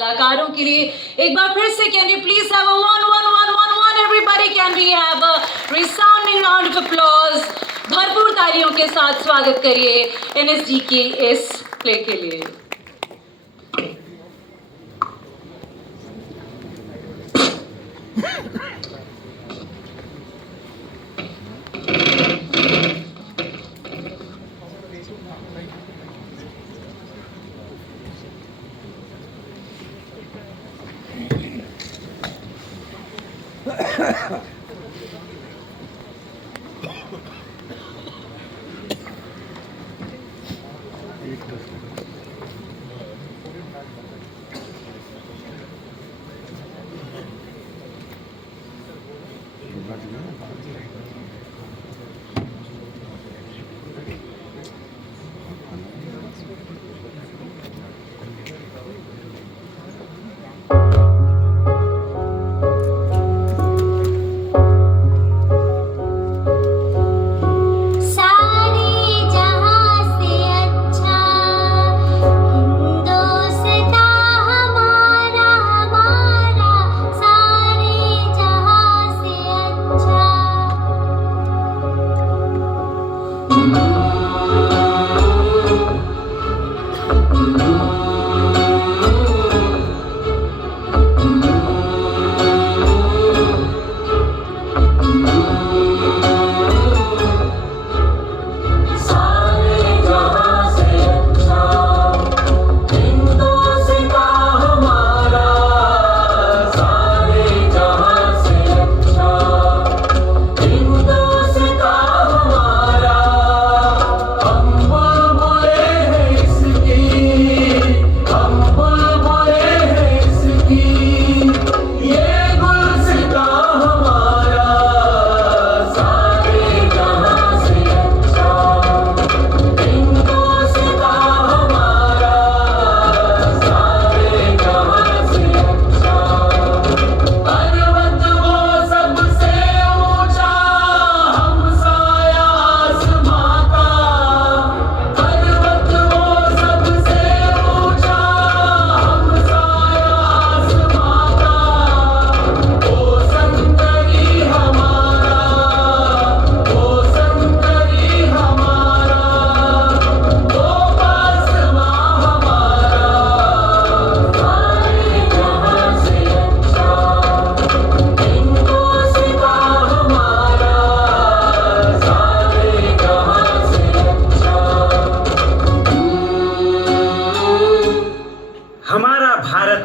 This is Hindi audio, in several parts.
कलाकारों के लिए एक बार फिर से can you please have a 1 everybody, can we have a resounding round of applause. भरपूर तालियों के साथ स्वागत करिए एनएसडी के इस प्ले के लिए।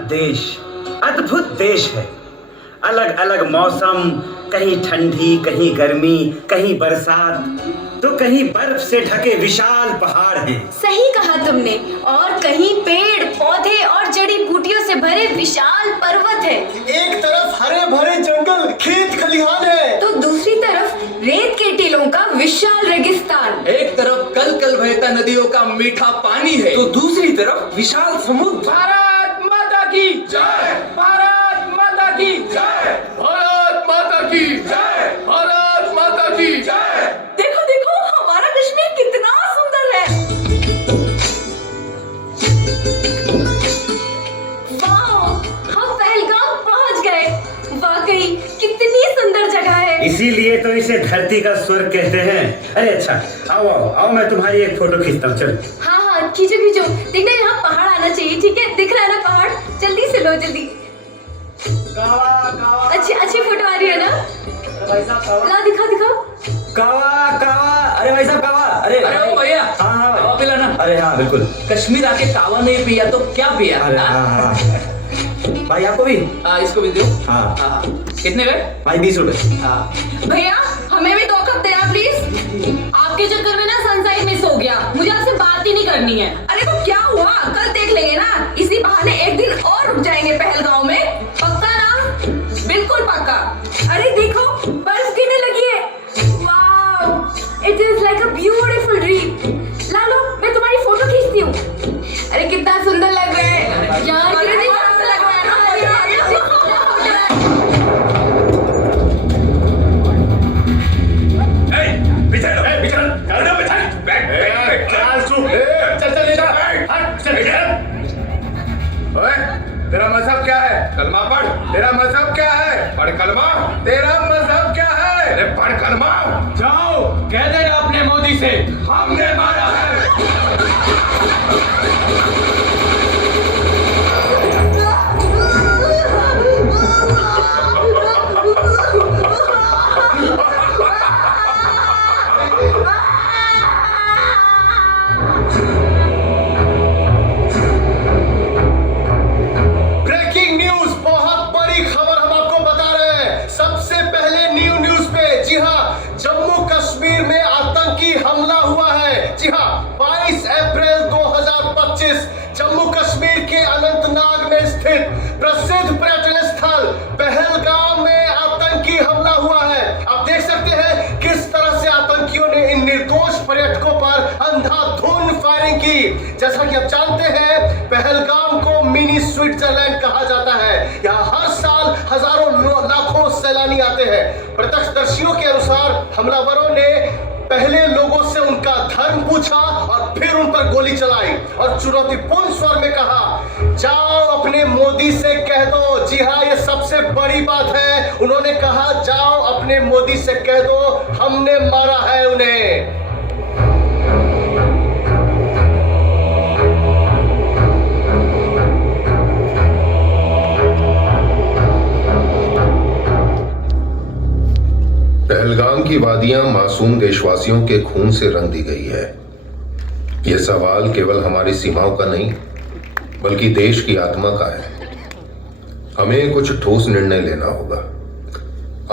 देश अद्भुत देश है। अलग अलग मौसम, कहीं ठंडी, कहीं गर्मी, कहीं बरसात, तो कहीं बर्फ से ढके विशाल पहाड़ हैं। सही कहा तुमने। और कहीं पेड़ पौधे और जड़ी बूटियों से भरे विशाल पर्वत है। एक तरफ हरे भरे जंगल, खेत खलिहान है, तो दूसरी तरफ रेत के टीलों का विशाल रेगिस्तान। एक तरफ कल कल बहता नदियों का मीठा पानी है, तो दूसरी तरफ विशाल समुद्र। भारत माता की जय, भारत माता की जय, भारत माता की जय, भारत माता की जय। देखो देखो हमारा कश्मीर कितना सुंदर है। वाह, हम पहलगाम पहुंच गए। वाकई कितनी सुंदर जगह है। इसीलिए तो इसे धरती का स्वर्ग कहते हैं। अरे अच्छा, आओ आओ आओ, मैं तुम्हारी एक फोटो खींचता हूँ। चल। हाँ हाँ खींचो खींचो। देखना यहाँ पहाड़ आना चाहिए, ठीक है? दिख रहा है ना पहाड़? जल्दी से लो जल्दी। अच्छी फोटो आ रही है ना? ला दिखा दिखाओ। कावा कावा, अरे भाई साहब कावा। अरे ओ भैया, हाँ कावा पिला ना। अरे हाँ बिल्कुल। कश्मीर आके कावा नहीं पिया तो क्या पिया? अरे हाँ भाई, आपको भी? इसको भी दो। हाँ। कितने गए भाई 20 रुपए। भैया हमें भी 2 कप देना प्लीज। आपके चक्कर में ना सनसाइड मिस हो गया, मुझे आपसे बात ही नहीं करनी है। अरे तो क्या हुआ, कल देख लेंगे ना। इसी बहाने एक दिन और रुक जाएंगे पहलगांव में। पक्का ना? बिल्कुल पक्का। अरे देखो बर्फ गिरने लगी है। Wow, it is like a beautiful dream. ला लो, मैं तुम्हारी फोटो खींचती हूँ। अरे कितना सुंदर लग रहा है यार, कितनी मस्त लग रहा है। चल तेरा मजहब क्या है? कलमा पढ़। तेरा मजहब क्या है? पढ़ कलमा। तेरा मजहब क्या है? अरे पढ़ कलमा। जाओ कह देना अपने मोदी से हमने मारा है। ब्रेकिंग न्यूज, बहुत बड़ी खबर हम आपको बता रहे हैं। सबसे पहले न्यूज पे, जी हाँ, जम्मू कश्मीर में आतंकी हमला हुआ है। जी हाँ, 22 अप्रैल 2025 जम्मू कश्मीर के अनंतनाग में स्थित प्रसिद्ध पर्यटन स्थल पहलगाम में आतंकी हमला हुआ है। आप देख सकते हैं किस तरह से आतंकियों ने इन निर्दोष पर्यटकों पर अंधाधुंध फायरिंग की। जैसा कि आप जानते हैं, पहलगाम को मिनी स्विट्जरलैंड कहा जाता है। यहाँ हर साल हजारों लाखों सैलानी आते हैं। प्रत्यक्षदर्शियों के अनुसार हमलावरों ने पहले लोगों से उनका धर्म पूछा और फिर उन पर गोली चलाई और चुनौतीपूर्ण स्वर में कहा, जाओ अपने मोदी से कह दो। जी हाँ, ये सबसे बड़ी बात है। उन्होंने कहा, जाओ अपने मोदी से कह दो हमने मारा है उन्हें। पहलगाम की वादियां मासूम देशवासियों के खून से रंग दी गई है। यह सवाल केवल हमारी सीमाओं का नहीं, बल्कि देश की आत्मा का है। हमें कुछ ठोस निर्णय लेना होगा।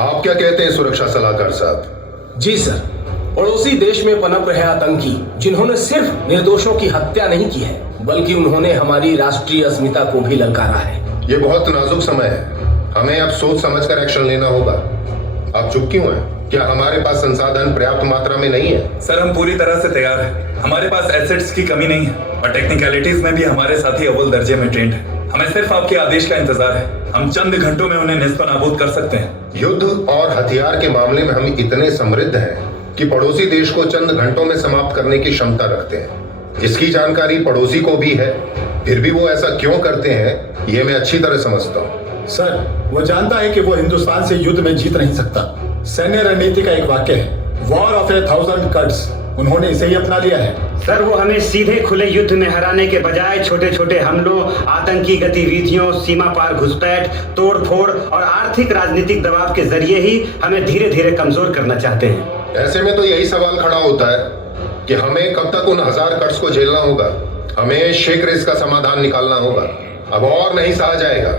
आप क्या कहते हैं सुरक्षा सलाहकार साहब? जी सर, पड़ोसी देश में पनप रहे आतंकी, जिन्होंने सिर्फ निर्दोषों की हत्या नहीं की है, बल्कि उन्होंने हमारी राष्ट्रीय अस्मिता को भी ललकारा है। यह बहुत नाजुक समय है। हमें अब सोच समझकर एक्शन लेना होगा। आप चुप क्यों हैं? क्या हमारे पास संसाधन पर्याप्त मात्रा में नहीं है? सर, हम पूरी तरह से तैयार हैं। हमारे पास एसेट्स की कमी नहीं है और टेक्निकलिटीज में भी हमारे साथी अव्वल दर्जे में ट्रेंड है। हमें सिर्फ आपके आदेश का इंतजार है। हम चंद घंटों में उन्हें निस्तो नाबूद कर सकते हैं। युद्ध और हथियार के मामले में हम इतने समृद्ध हैं कि पड़ोसी देश को चंद घंटों में समाप्त करने की क्षमता रखते हैं। इसकी जानकारी पड़ोसी को भी है, फिर भी वो ऐसा क्यों करते हैं, ये मैं अच्छी तरह समझता हूँ। सर, वो जानता है कि वो हिंदुस्तान से युद्ध में जीत नहीं सकता। सैन्य रणनीति का एक वाक्य है, वॉर ऑफ 1000 कट्स। उन्होंने इसे ही अपना लिया है। सर, वो हमें सीधे खुले युद्ध में हराने के बजाय छोटे छोटे हमलों, आतंकी गतिविधियों, सीमा पार घुसपैठ, तोड़फोड़ और आर्थिक राजनीतिक दबाव के जरिए ही हमें धीरे धीरे कमजोर करना चाहते हैं। ऐसे में तो यही सवाल खड़ा होता है कि हमें कब तक उन 1000 कट्स को झेलना होगा। हमें शीघ्र इसका समाधान निकालना होगा। अब और नहीं सहा जाएगा।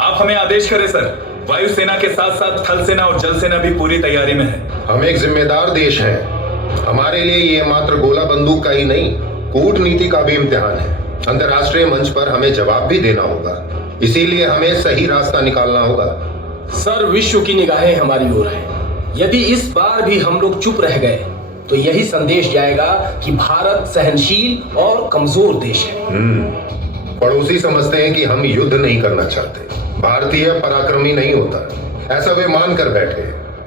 आप हमें आदेश करें सर। वायुसेना के साथ साथ थल सेना और जल सेना भी पूरी तैयारी में है। हम एक जिम्मेदार देश हैं। हमारे लिए ये मात्र गोला बंदूक का ही नहीं, कूटनीति का भी इम्तिहान है। अंतर्राष्ट्रीय मंच पर हमें जवाब भी देना होगा। इसीलिए हमें सही रास्ता निकालना होगा। सर, विश्व की निगाहें हमारी ओर हैं। यदि इस बार भी हम लोग चुप रह गए तो यही संदेश जाएगा कि भारत सहनशील और कमजोर देश है। पड़ोसी समझते हैं कि हम युद्ध नहीं करना चाहते। भारतीय पराक्रमी नहीं होता, ऐसा वे मान कर बैठे,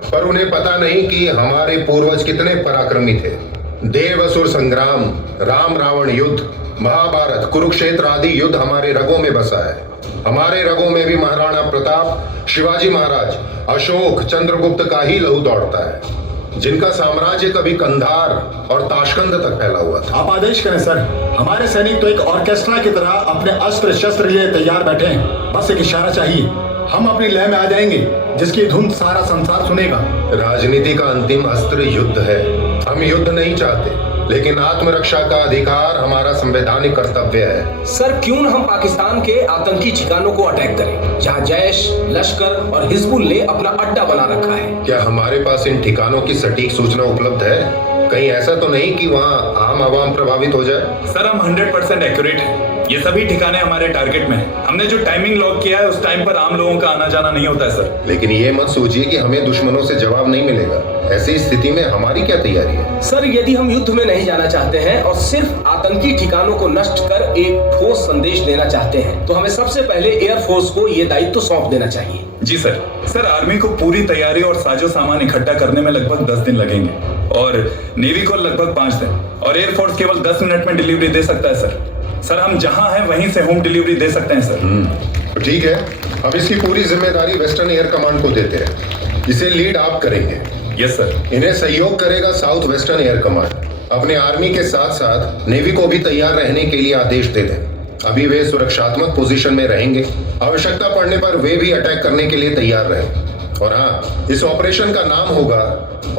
पर उन्हें पता नहीं कि हमारे पूर्वज कितने पराक्रमी थे। देव असुर संग्राम, राम रावण युद्ध, महाभारत, कुरुक्षेत्र आदि युद्ध हमारे रगों में बसा है। हमारे रगों में भी महाराणा प्रताप, शिवाजी महाराज, अशोक, चंद्रगुप्त का ही लहू दौड़ता है, जिनका साम्राज्य कभी कंधार और ताशकंद तक फैला हुआ था। आप आदेश करें सर। हमारे सैनिक तो एक ऑर्केस्ट्रा की तरह अपने अस्त्र शस्त्र लिए तैयार बैठे हैं। बस एक इशारा चाहिए, हम अपनी लय में आ जाएंगे, जिसकी धुन सारा संसार सुनेगा। राजनीति का अंतिम अस्त्र युद्ध है। हम युद्ध नहीं चाहते, लेकिन आत्मरक्षा का अधिकार हमारा संवैधानिक कर्तव्य है। सर, क्यों न हम पाकिस्तान के आतंकी ठिकानों को अटैक करें, जहां जैश, लश्कर और हिजबुल ने अपना अड्डा बना रखा है। क्या हमारे पास इन ठिकानों की सटीक सूचना उपलब्ध है? कहीं ऐसा तो नहीं कि वहाँ आम आवाम प्रभावित हो जाए? सर, हम 100% एक्यूरेट हैं। ये सभी ठिकाने हमारे टारगेट में हैं। हमने जो टाइमिंग लॉक किया है उस टाइम पर आम लोगों का आना जाना नहीं होता है सर। लेकिन ये मत सोचिए कि हमें दुश्मनों से जवाब नहीं मिलेगा। ऐसी स्थिति में हमारी क्या तैयारी है? सर, यदि हम युद्ध में नहीं जाना चाहते हैं और सिर्फ आतंकी ठिकानों को नष्ट कर एक ठोस संदेश देना चाहते हैं, तो हमें सबसे पहले एयरफोर्स को ये दायित्व सौंप देना चाहिए। जी सर। सर, आर्मी को पूरी तैयारी और साजो सामान इकट्ठा करने में लगभग 10 दिन लगेंगे और नेवी को लगभग 5 दिन और एयरफोर्स केवल 10 मिनट में डिलीवरी दे सकता है सर। सर, हम जहां हैं वहीं से होम डिलीवरी दे सकते हैं सर। ठीक है, अब इसकी पूरी जिम्मेदारी वेस्टर्न एयर कमांड को देते हैं। इसे लीड आप करेंगे। Yes sir. इन्हें सहयोग करेगा साउथ वेस्टर्न एयर कमांड। अपने आर्मी के साथ साथ नेवी को भी तैयार रहने के लिए आदेश दे दें। अभी वे सुरक्षात्मक पोजीशन में रहेंगे, आवश्यकता पड़ने पर वे भी अटैक करने के लिए तैयार रहें। और हाँ, इस ऑपरेशन का नाम होगा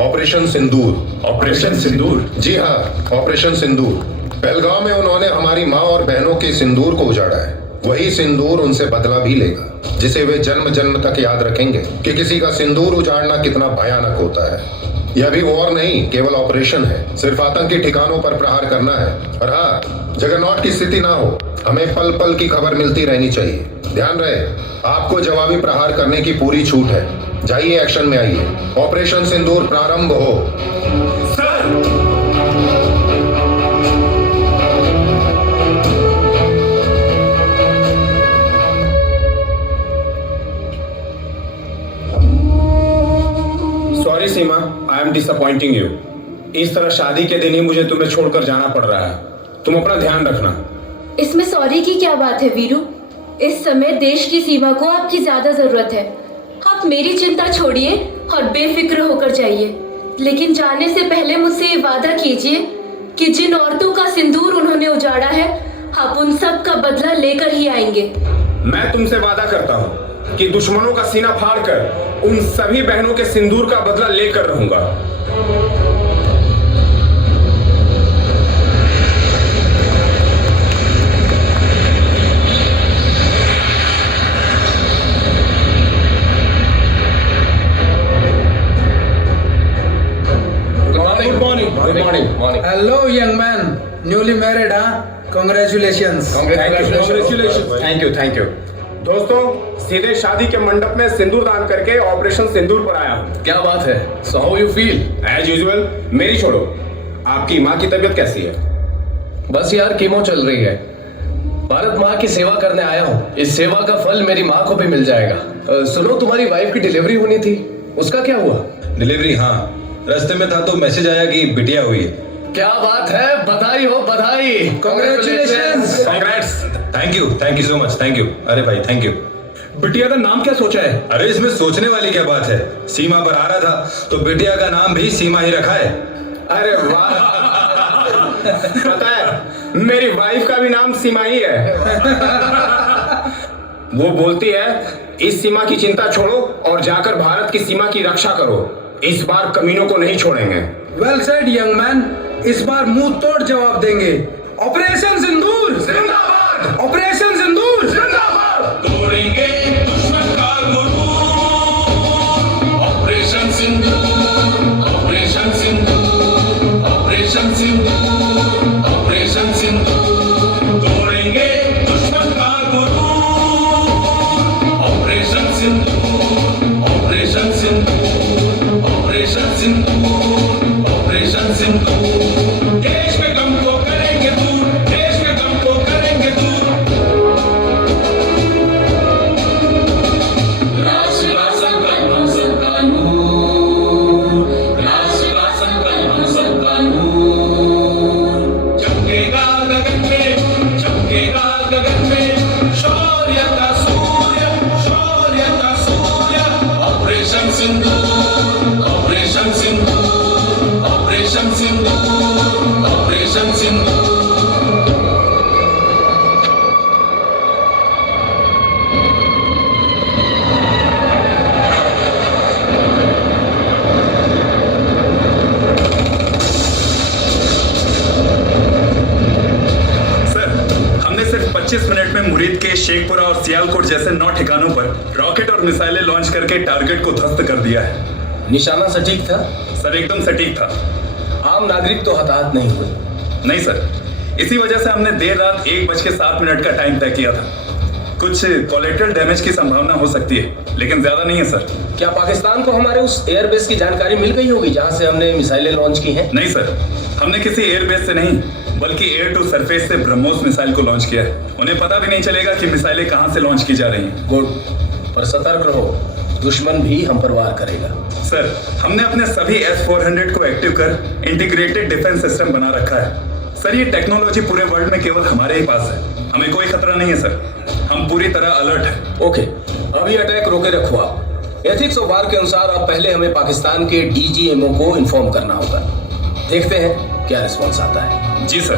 ऑपरेशन सिंदूर। ऑपरेशन सिंदूर? जी हाँ, ऑपरेशन सिंदूर। पहलगांव में उन्होंने हमारी माँ और बहनों के सिंदूर को उजाड़ा है। वही सिंदूर उनसे बदला भी लेगा, जिसे वे जन्म जन्म तक याद रखेंगे कि किसी का सिंदूर उजाड़ना कितना भयानक होता है। यह भी वॉर नहीं, केवल ऑपरेशन है। सिर्फ आतंकी ठिकानों पर प्रहार करना है। और हाँ, जगरनॉट की स्थिति ना हो, हमें पल पल की खबर मिलती रहनी चाहिए। ध्यान रहे, आपको जवाबी प्रहार करने की पूरी छूट है। जाइए, एक्शन में आइए। ऑपरेशन सिंदूर प्रारंभ हो। Sir. Sorry Seema, I am disappointing you. इस तरह शादी के दिन ही मुझे तुम्हें छोड़कर जाना पड़ रहा है। तुम अपना ध्यान रखना। इसमें सॉरी की क्या बात है वीरू? इस समय देश की सीमा को आपकी ज्यादा जरूरत है। आप मेरी चिंता छोड़िए और बेफिक्र होकर जाइए। लेकिन जाने से पहले मुझसे ये वादा कीजिए कि जिन औरतों का सिंदूर उन्होंने उजाड़ा है, आप उन सब का बदला लेकर ही आएंगे। मैं तुमसे वादा करता हूँ कि दुश्मनों का सीना फाड़कर उन सभी बहनों के सिंदूर का बदला लेकर रहूंगा। Good morning. Hello, young man. Newly married, huh? Congratulations. Thank you. दोस्तों, सीधे शादी के मंडप में सिंदूर दान करके ऑपरेशन सिंदूर पर आया हूँ। क्या बात है? So how you feel? As usual. मेरी छोड़ो, आपकी माँ की तबीयत कैसी है? बस यार, कीमो चल रही है। भारत माँ की सेवा करने आया हूँ। इस सेवा का फल मेरी माँ को भी मिल जाएगा। सुनो, तुम्हारी वाइफ की डिलीवरी होनी थी, उसका क्या हुआ? डिलीवरी? हाँ, रास्ते में था तो मैसेज आया कि बिटिया हुई है। क्या बात है, बधाई हो, बधाई। Congratulations. Congrats. Thank you so much, thank you. अरे भाई, थैंक यू। बिटिया का नाम क्या सोचा है? अरे इसमें सोचने वाली क्या बात है? सीमा पर आ रहा था तो बिटिया का नाम भी सीमा ही रखा है। अरे वाह। पता है, मेरी वाइफ का भी नाम सीमा ही है। वो बोलती है, इस सीमा की चिंता छोड़ो और जाकर भारत की सीमा की रक्षा करो। इस बार कमीनों को नहीं छोड़ेंगे। Well said, young man. इस बार मुंह तोड़ जवाब देंगे। ऑपरेशन सिंदूर जिंदाबाद! ऑपरेशन सिंदूर जिंदाबाद! तोड़ेंगे दुश्मन का गुरूर। ऑपरेशन सिंदूर, ऑपरेशन सिंदूर, ऑपरेशन सिंदूर, ऑपरेशन सिंदूर। तोड़ेंगे दुश्मन का गुरूर। ऑपरेशन सिंदूर, ऑपरेशन सिंदूर, ऑपरेशन सिंदूर, ऑपरेशन सिंदूर। देश में गम को करेंगे दूर, देश में गम को करेंगे दूर। राष्ट्र का संकल्प हम सबका नूर, राष्ट्र का संकल्प हम सबका नूर। चमकेगा गगन में, चमकेगा गगन में, शौर्य का सूर्य, शौर्य का सूर्य। ऑपरेशन सिंदूर, ऑपरेशन सिंदूर, ऑपरेशन सिंदूर, ऑपरेशन सिंदूर। सर, हमने सिर्फ 25 मिनट में मुरीद के शेखपुरा और सियालकोट जैसे 9 ठिकानों पर रॉकेट और मिसाइलें लॉन्च करके टारगेट को ध्वस्त कर दिया है। निशाना सटीक था? सर, एकदम सटीक था। आम नागरिक तो हताहत नहीं हुए? नहीं सर, इसी वजह से हमने देर रात 1:07 का टाइम तय किया था। कुछ कोलेटरल डैमेज की संभावना हो सकती है, लेकिन ज्यादा नहीं है सर। क्या पाकिस्तान को हमारे उस एयरबेस की जानकारी मिल गई होगी जहां से हमने मिसाइलें लॉन्च की हैं? नहीं सर, हमने किसी एयरबेस से नहीं बल्कि एयर टू सरफेस से ब्रह्मोस मिसाइल को लॉन्च किया है। उन्हें पता भी नहीं चलेगा कि मिसाइलें कहां से लॉन्च की जा रही हैं। गुड, पर सतर्क रहो, दुश्मन भी हम पर वार करेगा। सर, हमने अपने सभी S-400 को एक्टिव कर इंटीग्रेटेड डिफेंस सिस्टम बना रखा है। सर, ये टेक्नोलॉजी पूरे वर्ल्ड में केवल हमारे ही पास है। हमें कोई खतरा नहीं है सर, हम पूरी तरह अलर्ट हैं। ओके, अभी अटैक रोके रखो आप। एथिक्स ऑफ वार के अनुसार अब पहले हमें पाकिस्तान के डीजीएमओ को इन्फॉर्म करना होगा। देखते हैं क्या रिस्पॉन्स आता है। जी सर।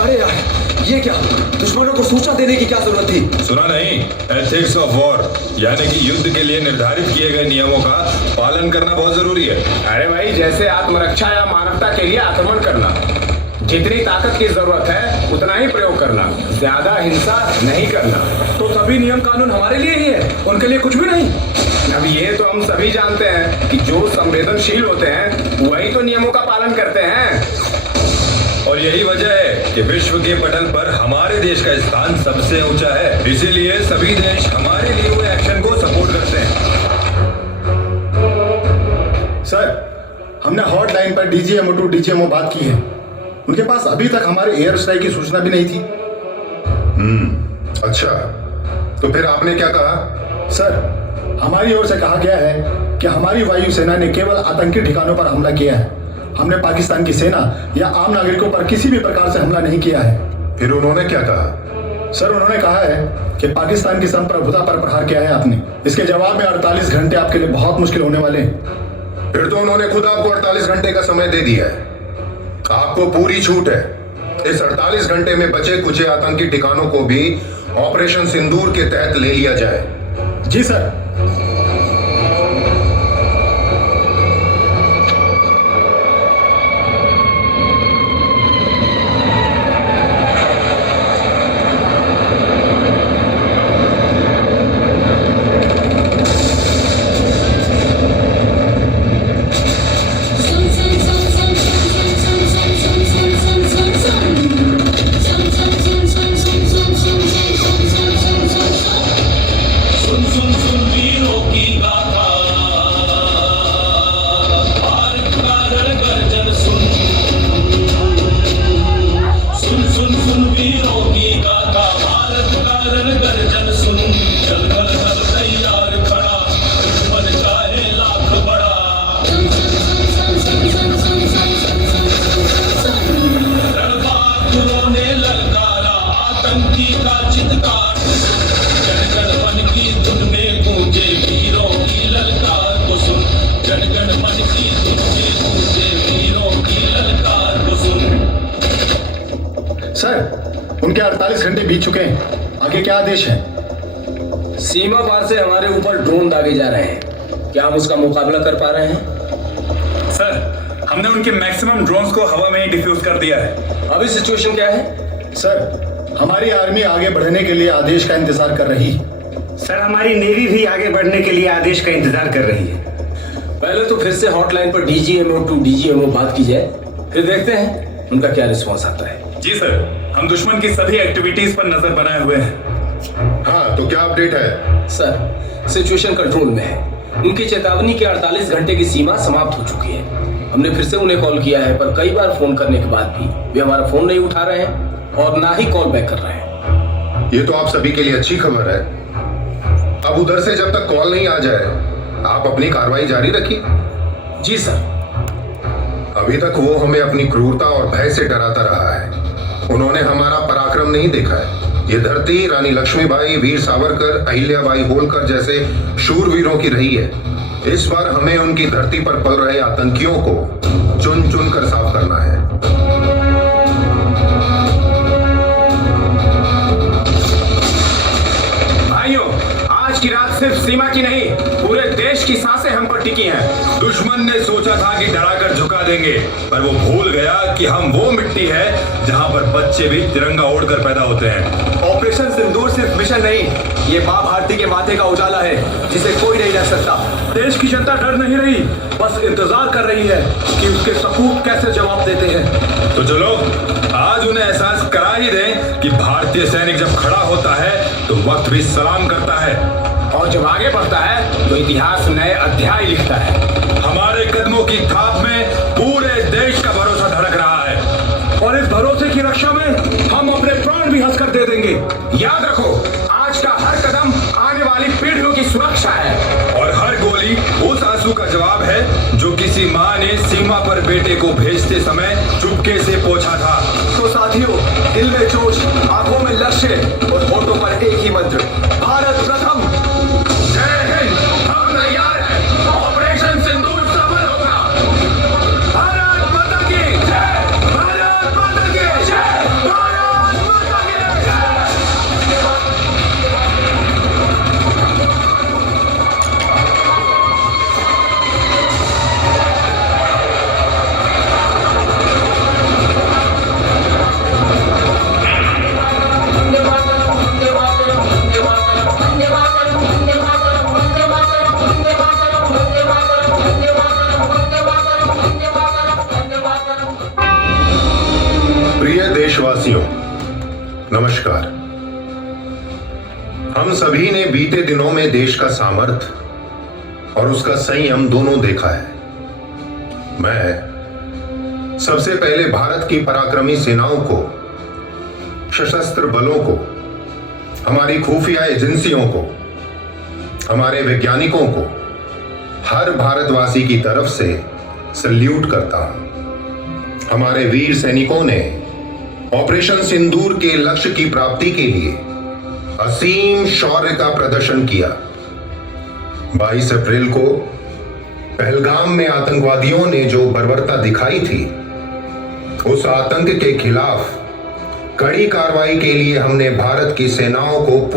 अरे यार, ये क्या? दुश्मनों को सूचना देने की क्या जरूरत थी? सुना नहीं? एथिक्स ऑफ वॉर यानी कि युद्ध के लिए निर्धारित किए गए नियमों का पालन करना बहुत जरूरी है। अरे भाई, जैसे आत्मरक्षा या मानवता के लिए आक्रमण करना, जितनी ताकत की जरूरत है उतना ही प्रयोग करना, ज्यादा हिंसा नहीं करना। तो सभी नियम कानून हमारे लिए ही है, उनके लिए कुछ भी नहीं। अब ये तो हम सभी जानते हैं कि जो संवेदनशील होते हैं वही तो नियमों का पालन करते हैं। और यही वजह है कि विश्व के पटल पर हमारे देश का स्थान सबसे ऊंचा है। इसीलिए सभी देश हमारे लिए हुए एक्शन को सपोर्ट करते हैं। सर, हमने हॉटलाइन पर डीजीएमओ टू डीजीएमओ बात की है। उनके पास अभी तक हमारे एयर स्ट्राइक की सूचना भी नहीं थी। अच्छा, तो फिर आपने क्या कहा? सर, हमारी ओर से कहा गया है कि हमारी वायुसेना ने केवल आतंकी ठिकानों पर हमला किया है। हमने पाकिस्तान की सेना या आम नागरिकों पर किसी भी प्रकार से हमला नहीं किया है। फिर उन्होंने क्या कहा? सर, उन्होंने कहा है कि पाकिस्तान की संप्रभुता पर प्रहार किया है आपने। इसके जवाब में 48 घंटे आपके लिए बहुत मुश्किल होने वाले हैं। फिर तो उन्होंने खुद आपको 48 घंटे का समय दे दिया है। आपको पूरी छूट है। इस 48 घंटे में बचे कुचे आतंकी ठिकानों को भी ऑपरेशन सिंदूर के तहत ले लिया जाए। जी सर। सर, उनके 48 घंटे बीत चुके हैं। आगे क्या आदेश है? सीमा पार से हमारे ऊपर ड्रोन दागे जा रहे हैं। क्या हम उसका मुकाबला कर पा रहे हैं? सर, हमने उनके मैक्सिमम ड्रोन्स को हवा में ही डिफ्यूज कर दिया है। अभी सिचुएशन क्या है? सर, हमारी आर्मी आगे बढ़ने के लिए आदेश का इंतजार कर रही है। सर, हमारी नेवी भी आगे बढ़ने के लिए आदेश का इंतजार कर रही है। पहले तो फिर से हॉटलाइन पर डीजीएमओ टू डीजीएमओ बात की जाए, फिर देखते हैं उनका क्या रिस्पॉन्स आता है। जी सर, हम दुश्मन की सभी एक्टिविटीज पर नजर बनाए हुए हैं। हाँ, तो क्या अपडेट है? सर, सिचुएशन कंट्रोल में है। उनकी चेतावनी के 48 घंटे की सीमा समाप्त हो चुकी है। हमने फिर से उन्हें कॉल किया है, पर कई बार फोन करने के बाद भी वे हमारा फोन नहीं उठा रहे हैं और ना ही कॉल बैक कर रहे हैं। ये तो आप सभी के लिए अच्छी खबर है। अब उधर से जब तक कॉल नहीं आ जाए, आप अपनी कार्रवाई जारी रखिए। जी सर। अभी तक वो हमें अपनी क्रूरता और भय से डराता रहा है। उन्होंने हमारा पराक्रम नहीं देखा है। ये धरती रानी लक्ष्मीबाई, वीर सावरकर, अहिल्याबाई होलकर जैसे शूरवीरों की रही है। इस बार हमें उनकी धरती पर पल रहे आतंकियों को चुन चुन कर साफ करना है। भाइयों, आज की रात सिर्फ सीमा की नहीं, पूरे देश की सांसें हम पर टिकी हैं। दुश्मन ने सोचा था कि डराकर झुका देंगे, पर वो भूल गया कि हम वो मिट्टी है जहां पर बच्चे भी तिरंगा ओढ़कर पैदा होते हैं। ऑपरेशन सिंदूर सिर्फ मिशन नहीं, ये माँ भारती के माथे का उजाला है जिसे कोई नहीं रह सकता। देश की जनता डर नहीं रही, बस इंतजार कर रही है कि उसके सपूत कैसे जवाब देते हैं। तो चलो आज उन्हें एहसास करा ही दें कि भारतीय सैनिक जब खड़ा होता है तो वक्त भी सलाम करता है, और जब आगे बढ़ता है तो इतिहास नए अध्याय लिखता है। हमारे कदमों की थाप में पूरे देश का भरोसा धड़क रहा है, और इस भरोसे की रक्षा में हम अपने प्राण भी हंसकर दे देंगे। याद रखो, आज का हर कदम आने वाली पीढ़ियों की सुरक्षा है, और हर गोली उस आंसू का जवाब है जो किसी माँ माँ ने सीमा पर बेटे को भेजते समय चुपके से पूछा था। तो साथियों, दिल में जोश, आंखों में लक्ष्य और होठों पर एक ही मंत्र, भारत प्रथम। जय हिंद, हम तैयार हैं, ऑपरेशन सिंदूर सफल होगा। भारत माता की जय, भारत माता की जय, भारत माता की जय। प्रिय देशवासियों, नमस्कार। हम सभी ने बीते दिनों में देश का सामर्थ्य और उसका संयम दोनों देखा है। मैं सबसे पहले भारत की पराक्रमी सेनाओं को, सशस्त्र बलों को, हमारी खुफिया एजेंसियों को, हमारे वैज्ञानिकों को, हर भारतवासी की तरफ से सल्यूट करता हूं। हमारे वीर सैनिकों ने ऑपरेशन सिंदूर के लक्ष्य की प्राप्ति के लिए असीम शौर्य का प्रदर्शन किया। 22 अप्रैल को पहलगाम में आतंकवादियों ने जो बर्बरता दिखाई थी, उस आतंक के खिलाफ कड़ी कार्रवाई के लिए हमने भारत की सेनाओं को